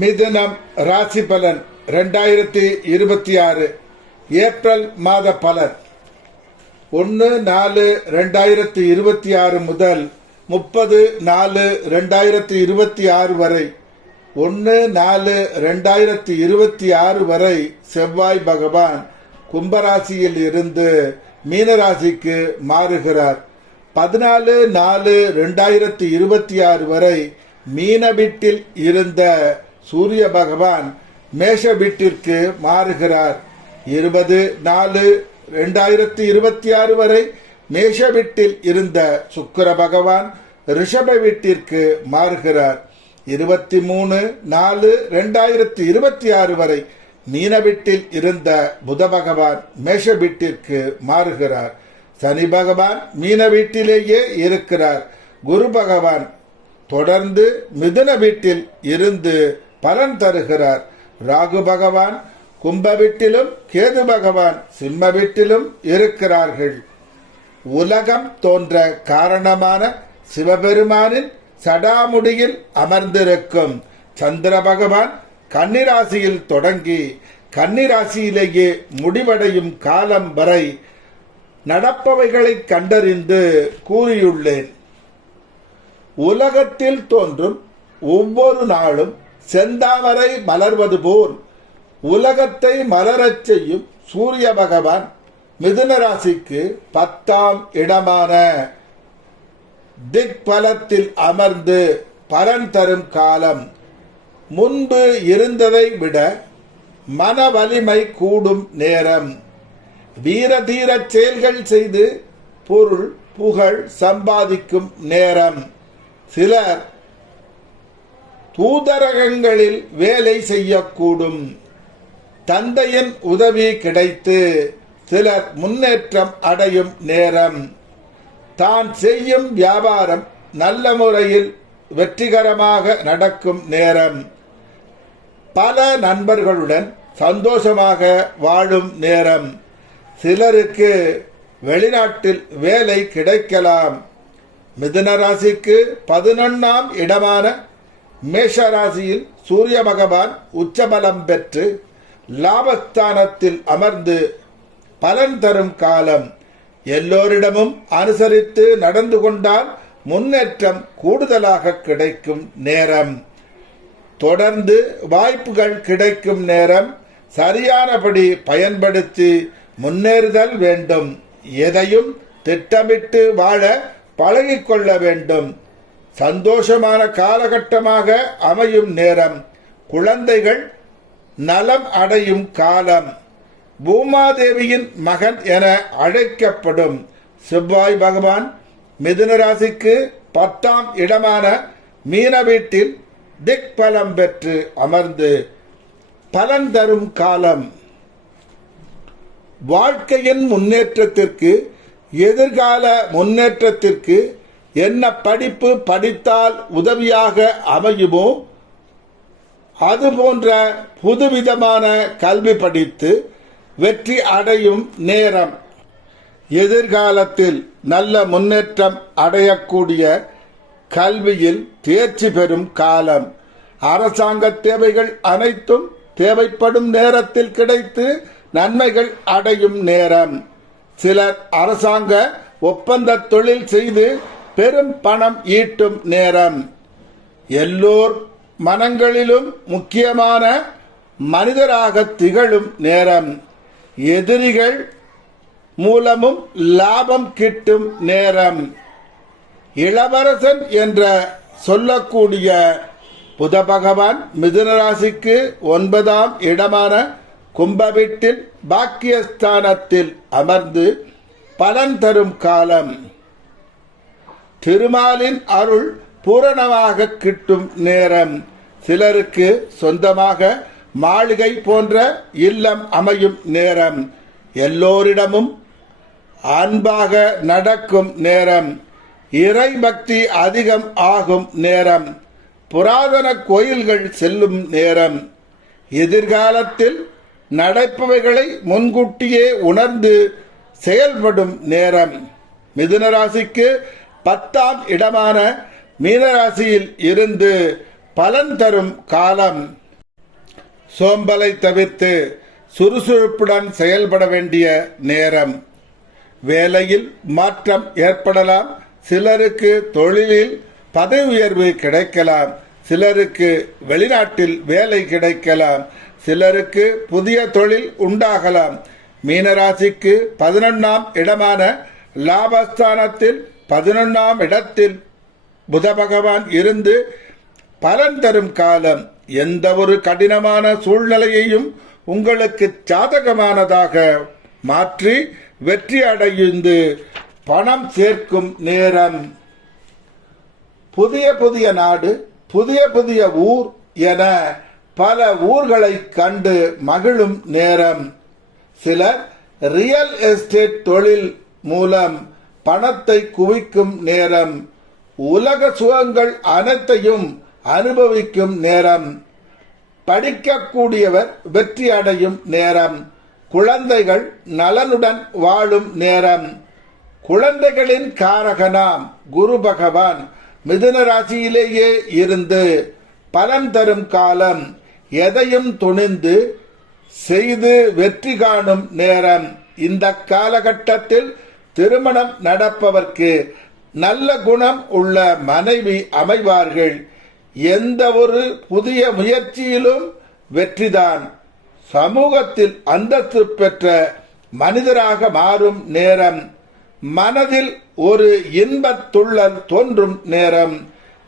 மிதுனம் ராசி பலன் 2026 ஏப்ரல் மாத பலன் 1/4/2026 முதல் 30/4/2026 வரை 1/4/2026 வரை செவ்வாய் பகவான் கும்பராசியில் இருந்து மீனராசிக்கு மாறுகிறார். 14/4/2026 வரை மீன வீட்டில் இருந்த சூரிய பகவான் மேஷ வீட்டிற்கு மாறுகிறார். 20/4/2026 வரை மேஷ வீட்டில் இருந்த சுக்கிர பகவான் ரிஷப வீட்டிற்கு மாறுகிறார். 23/4/2026 வரை மீன வீட்டில் இருந்த புத பகவான் மேஷ வீட்டிற்கு மாறுகிறார். சனி பகவான் மீன வீட்டிலேயே இருக்கிறார். குரு பகவான் தொடர்ந்து மிதுன வீட்டில் இருந்து பலன் தருகிறார். ராகு பகவான் கும்ப வீட்டிலும் கேது பகவான் சிம்ம வீட்டிலும் இருக்கிறார்கள். உலகம் தோன்ற காரணமான சிவபெருமானின் சடாமுடியில் அமர்ந்திருக்கும் சந்திர பகவான் கன்னிராசியில் தொடங்கி கன்னிராசியிலேயே முடிவடையும் காலம் வரை நடப்பவைகளை கண்டறிந்து கூறியுள்ளேன். உலகத்தில் தோன்றும் ஒவ்வொரு நாளும் செந்தாமரை மலர்வது போல் உலகத்தை மலரச் செய்யும் சூரிய பகவான் மிதுன ராசிக்கு 10ஆம் இடமான திக்பலத்தில் அமர்ந்து பலன் தரும் காலம். முன்பு இருந்ததை விட மன வலிமை கூடும் நேரம். வீரதீர செயல்கள் செய்து பொருள் புகழ் சம்பாதிக்கும் நேரம். சிலர் தூதரகங்களில் வேலை செய்யக்கூடும். தந்தையின் உதவி கிடைத்து சிலர் முன்னேற்றம் அடையும் நேரம். தான் செய்யும் வியாபாரம் நல்ல முறையில் வெற்றிகரமாக நடக்கும் நேரம். பல நண்பர்களுடன் சந்தோஷமாக வாழும் நேரம். சிலருக்கு வெளிநாட்டில் வேலை கிடைக்கலாம். மிதுன ராசிக்கு 11ஆம் இடமான மேஷ ராசியில் சூரிய பகவான் உச்சபலம் பெற்று லாபஸ்தானத்தில் அமர்ந்து பலன் தரும் காலம். எல்லோரிடமும் அனுசரித்து நடந்து கொண்டால் முன்னேற்றம் கூடுதலாக கிடைக்கும் நேரம். தொடர்ந்து வாய்ப்புகள் கிடைக்கும் நேரம். சரியானபடி பயன்படுத்தி முன்னேறுதல் வேண்டும். எதையும் திட்டமிட்டு வாழ பழகிக்கொள்ள வேண்டும். சந்தோஷமான காலகட்டமாக அமையும் நேரம். குழந்தைகள் நலம் அடையும் காலம். பூமாதேவியின் மகன் என அழைக்கப்படும் செவ்வாய் பகவான் மிதுன ராசிக்கு 10ஆம் இடமான மீன வீட்டில் திக்பலம் பெற்று அமர்ந்து பலன் தரும் காலம். வாழ்க்கையின் முன்னேற்றத்திற்கு எதிர்கால முன்னேற்றத்திற்கு என்ன படிப்பு படித்தால் உதவியாக அமையுமோ அதுபோன்ற புதுவிதமான கல்வி படித்து வெற்றி அடையும் நேரம். எதிர்காலத்தில் நல்ல முன்னேற்றம் அடையக்கூடிய கல்வியில் தேர்ச்சி பெறும் காலம். அரசாங்க தேவைகள் அனைத்தும் தேவைப்படும் நேரத்தில் கிடைத்து நன்மைகள் அடையும் நேரம். சிலர் அரசாங்க ஒப்பந்த தொழில் செய்து பெரும் பணம் ஈட்டும் நேரம். எல்லோர் மனங்களிலும் முக்கியமான மனிதராக திகழும் நேரம். எதிரிகள் மூலமும் லாபம் கிட்டும் நேரம். இளவரசன் என்ற சொல்லக்கூடிய புத பகவான் மிதுன ராசிக்கு 9ஆம் இடமான கும்ப வீட்டில் பாக்கியஸ்தானத்தில் அமர்ந்து பலன் தரும் காலம். திருமாலின் அருள் பூரணமாக கிட்டும் நேரம். சிலருக்கு சொந்தமாக மாளிகை போன்ற இல்லம் அமையும் நேரம். எல்லோரிடமும் அன்பாக நடக்கும் நேரம். இறை பக்தி அதிகம் ஆகும் நேரம். புராதன கோயில்கள் செல்லும் நேரம். எதிர்காலத்தில் நடப்பவைகளை முன்கூட்டியே உணர்ந்து செயல்படும் நேரம். மிதுன ராசிக்கு 10ஆம் இடமான மீனராசியில் இருந்து பலன் தரும் காலம். சோம்பலை தவிர்த்து சுறுசுறுப்புடன் செயல்பட வேண்டிய நேரம். வேலையில் மாற்றம் ஏற்படலாம். சிலருக்கு தொழிலில் பதவி உயர்வு கிடைக்கலாம். சிலருக்கு வெளிநாட்டில் வேலை கிடைக்கலாம். சிலருக்கு புதிய தொழில் உண்டாகலாம். மீனராசிக்கு 11ஆம் இடமான லாபஸ்தானத்தில் 11ஆம் இடத்தில் புத பகவான் இருந்து பலன் தரும் காலம். எந்த ஒரு கடினமான சூழ்நிலையையும் உங்களுக்கு சாதகமானதாக மாற்றி வெற்றி அடைந்து பணம் சேர்க்கும் நேரம். புதிய புதிய நாடு, புதிய புதிய ஊர் என பல ஊர்களை கண்டு மகிழும் நேரம். சிலர் ரியல் எஸ்டேட் தொழில் மூலம் பணத்தை குவிக்கும் நேரம். உலக சுகங்கள் அனைத்தையும் அனுபவிக்கும் நேரம். படிக்கக்கூடியவர் வெற்றி அடையும் நேரம். குழந்தைகள் நலனுடன் வாழும் நேரம். குழந்தைகளின் காரகனாம் குரு பகவான் மிதுன ராசியிலேயே இருந்து பலன் தரும் காலம். எதையும் துணிந்து செய்து வெற்றி காணும் நேரம். இந்த காலகட்டத்தில் திருமணம் நடப்பவர்க்கு நல்ல குணம் உள்ள மனைவி அமைவார்கள். எந்த ஒரு புதிய முயற்சியிலும் வெற்றிதான். சமூகத்தில் அந்தஸ்து பெற்ற மனிதராக மாறும் நேரம். மனதில் ஒரு இன்பத் துள்ளல் தோன்றும் நேரம்.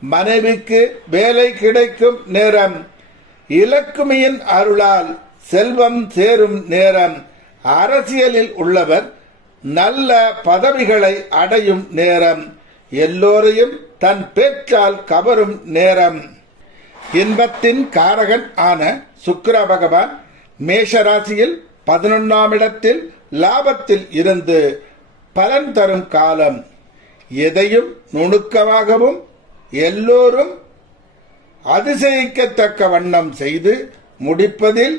மனைவிக்கு வேலை கிடைக்கும் நேரம். இலக்குமியின் அருளால் செல்வம் சேரும் நேரம். அரசியலில் உள்ளவர் நல்ல பதவிகளை அடையும் நேரம். எல்லோரையும் தன் பேச்சால் கவரும் நேரம். இன்பத்தின் காரகன் ஆன சுக்கிர பகவான் மேஷ ராசியில் 11ஆம் இடத்தில் லாபத்தில் இருந்து பலன் தரும் காலம். எதையும் நுணுக்கமாகவும் எல்லோரும் அதிசயிக்கத்தக்க வண்ணம் செய்து முடிப்பதில்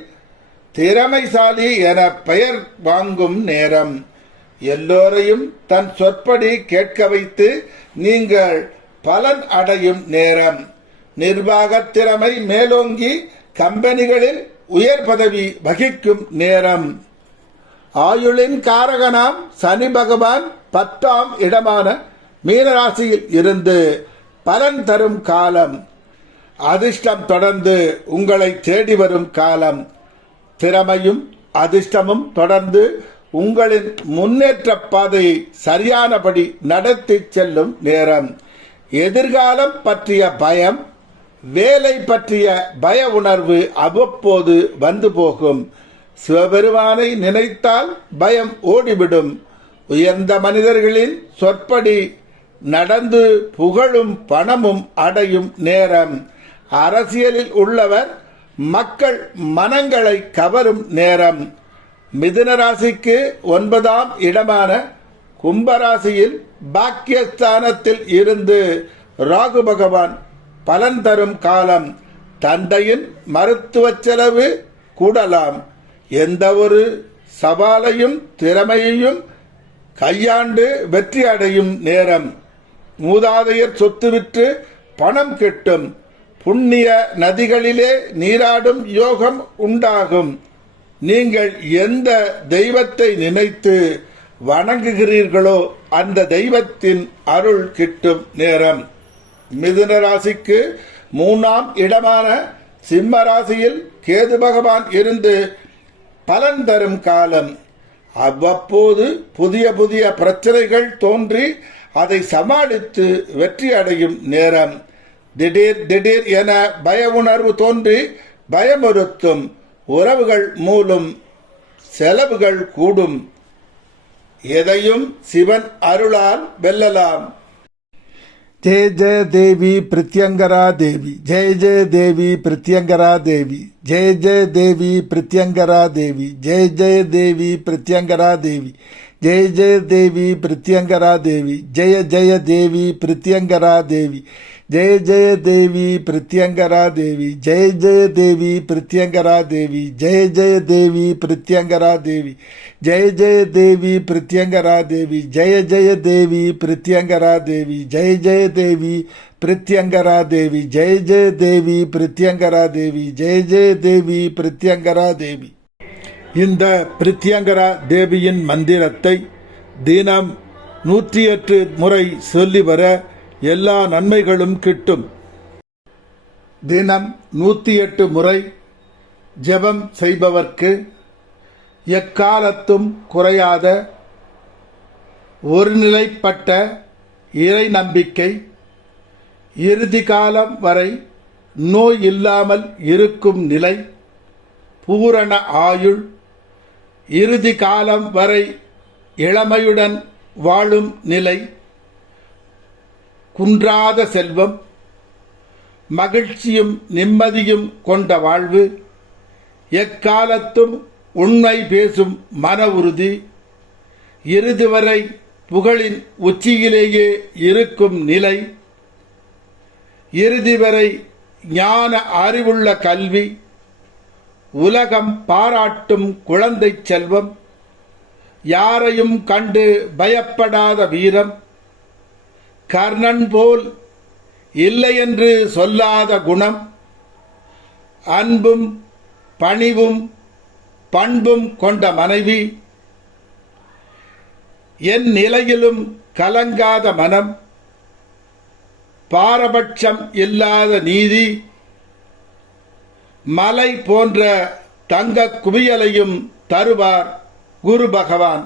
திறமைசாலி என பெயர் வாங்கும் நேரம். எல்லோரையும் தன் சொற்படி கேட்க வைத்து நீங்கள் பலன் அடையும் நேரம். நிர்வாக திறமை மேலோங்கி கம்பெனிகளில் உயர் பதவி வகிக்கும் நேரம். ஆயுளின் காரகனாம் சனி பகவான் 10ஆம் இடமான மீனராசியில் இருந்து பலன் தரும் காலம். அதிர்ஷ்டம் தொடர்ந்து உங்களை தேடி வரும் காலம். திறமையும் அதிர்ஷ்டமும் தொடர்ந்து உங்களின் முன்னேற்ற பாதையை சரியானபடி நடத்தி செல்லும் நேரம். எதிர்காலம் பற்றிய பயம், வேலை பற்றிய பய உணர்வு அவ்வப்போது வந்து போகும். சிவபெருமானை நினைத்தால் பயம் ஓடிவிடும். உயர்ந்த மனிதர்களின் சொற்படி நடந்து புகழும் பணமும் அடையும் நேரம். அரசியலில் உள்ளவர் மக்கள் மனங்களை கவரும் நேரம். மிதுன ராசிக்கு 9ஆம் இடமான கும்பராசியில் பாக்கியஸ்தானத்தில் இருந்து ராகு பகவான் பலன் தரும் காலம். தந்தையின் மருத்துவ செலவு கூடலாம். எந்த ஒரு சவாலையும் திறமையையும் கையாண்டு வெற்றி அடையும் நேரம். மூதாதையர் சொத்து விற்று பணம் கிட்டும். புண்ணிய நதிகளிலே நீராடும் யோகம் உண்டாகும். நீங்கள் எந்த தெய்வத்தை நினைத்து வணங்குகிறீர்களோ அந்த தெய்வத்தின் அருள் கிட்டும் நேரம். மிதுன ராசிக்கு 3ஆம் இடமான சிம்ம ராசியில் கேது பகவான் இருந்து பலன் தரும் காலம். அவ்வப்போது புதிய புதிய பிரச்சனைகள் தோன்றி அதை சமாளித்து வெற்றி அடையும் நேரம். திடீர் திடீர் என பய உணர்வு தோன்றி பயமுறுத்தும். உறவுகள் மூலம் செலவுகள் கூடும். எதையும் சிவன் அருளால் வெல்லலாம். जय जय देवी प्रत्यंगरा देवी, जय जय देवी प्रत्यंगरा देवी, जय जय देवी प्रत्यंगरा देवी, जय जय देवी प्रत्यंगरा देवी, जय जय देवी प्रत्यंगरा देवी, जय जय देवी प्रत्यंगरा देवी, जय जय देवी प्रत्यंगरा देवी, जय जय देवी प्रत्यंगरा देवी, जय जय देवी प्रत्यंगरा देवी, जय जय देवी प्रत्यंगरा देवी, जय जय देवी प्रत्यंगरा देवी, जय जय देवी பிரித்யங்கரா தேவி, ஜெய ஜெய தேவி பிரித்யங்கரா தேவி, ஜெய ஜெய தேவி பிரித்யங்கரா தேவி. இந்த பிரித்யங்கரா தேவியின் மந்திரத்தை தினம் 108 முறை சொல்லி வர எல்லா நன்மைகளும் கிட்டும். தினம் 108 முறை ஜெபம் செய்பவர்க்கு எக்காலத்தும் குறையாத ஒருநிலைப்பட்ட இறை நம்பிக்கை, இறுதி காலம் வரை நோய் இல்லாமல் இருக்கும் நிலை, பூரண ஆயுள், இறுதி காலம் வரை இளமையுடன் வாழும் நிலை, குன்றாத செல்வம், மகிழ்ச்சியும் நிம்மதியும் கொண்ட வாழ்வு, எக்காலத்தும் உண்மை பேசும் மன உறுதி, இறுதி வரை புகழின் உச்சியிலேயே இருக்கும் நிலை, இறுதி வரை ஞான அறிவுள்ள கல்வி, உலகம் பாராட்டும் குழந்தை செல்வம், யாரையும் கண்டு பயப்படாத வீரம், கர்ணன் போல் இல்லை என்று சொல்லாத குணம், அன்பும் பணிவும் பண்பும் கொண்ட மனைவி, என் நிலையிலும் கலங்காத மனம், பாரபட்சம் இல்லாத நீதி, மலை போன்ற தங்க குவியலையும் தருவார் குரு பகவான்.